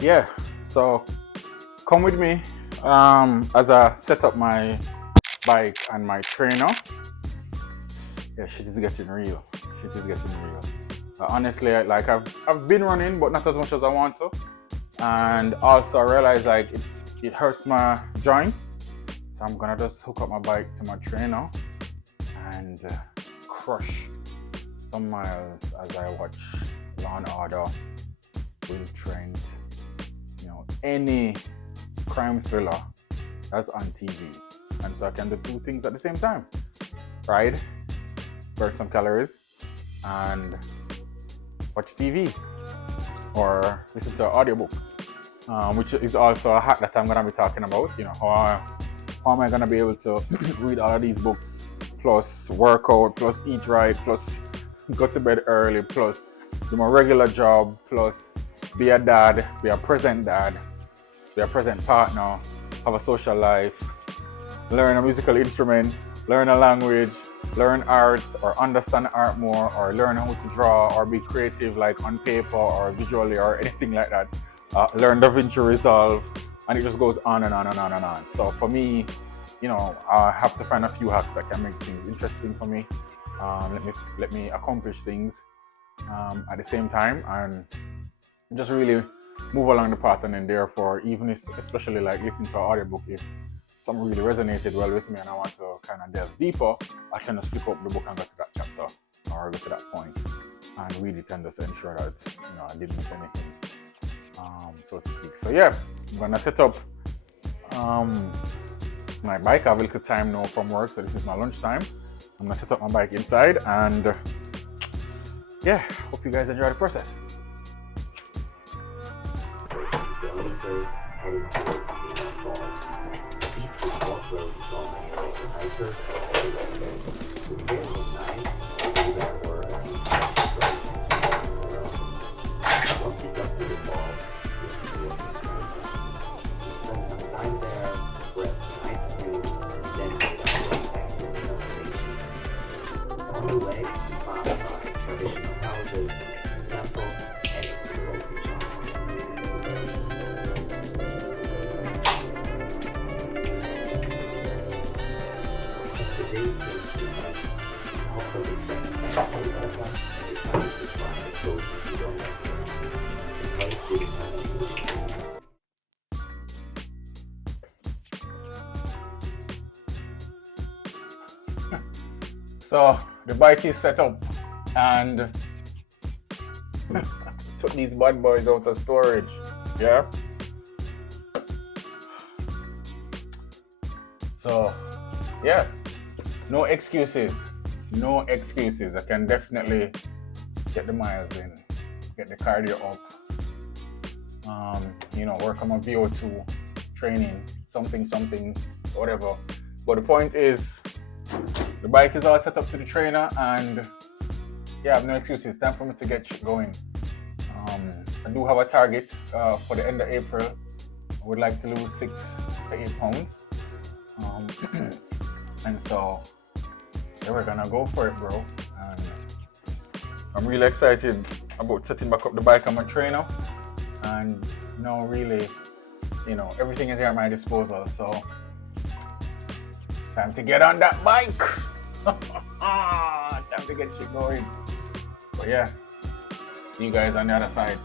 Yeah, so come with me as I set up my bike and my trainer. Yeah, shit is getting real. Shit is getting real. Honestly, like I've been running, but not as much as I want to. And also I realized like it hurts my joints. So I'm gonna just hook up my bike to my trainer and crush some miles as I watch Law and Order, Will Trent, any crime thriller that's on TV. And so I can do two things at the same time. Ride, burn some calories, and watch TV or listen to an audiobook, which is also a hack that I'm gonna be talking about. How am I gonna be able to read all of these books, plus work out, plus eat right, plus go to bed early, plus do my regular job, plus be a dad, be a present dad, be a present partner, have a social life, learn a musical instrument, learn a language, learn art or understand art more, or learn how to draw or be creative like on paper or visually or anything like that. Learn DaVinci Resolve, and it just goes on and on and on and on. So for me, I have to find a few hacks that can make things interesting for me. Let me accomplish things at the same time and just really move along the path. And then therefore, even if, especially like listening to an audiobook, if something really resonated well with me and I want to kind of delve deeper, I can just pick up the book and go to that chapter or go to that point and read it and just ensure that I didn't miss anything, so to speak. So yeah, I'm gonna set up my bike. I have a little time now from work, so this is my lunchtime. I'm gonna set up my bike inside and yeah, hope you guys enjoy the process. Kilometers heading towards Inner Falls. This was spot where we saw many local hikers The trail was nice, although there were a few stretches where we had to walk on the road. Once we got to the falls, it was impressive. We spent some time there, grabbed an ice cream, then made our way back to Inner Station. On the way, we passed by traditional houses, temples, and the local shop. Day came to an end. We hopped on the train back to Osaka and decided to try the close to the restaurant. The place didn't have any English. So the bike is set up and took these bad boys out of storage. Yeah. So yeah. No excuses. No excuses. I can definitely get the miles in, get the cardio up, work on my VO2 training, something, whatever. But the point is, the bike is all set up to the trainer and yeah, I have no excuses. Time for me to get shit going. I do have a target for the end of April. I would like to lose 6 to 8 pounds. And so yeah, we're gonna go for it, bro. And I'm really excited about setting back up the bike and my trainer. And really, everything is here at my disposal. So time to get on that bike. Time to get shit going. But yeah, see you guys on the other side.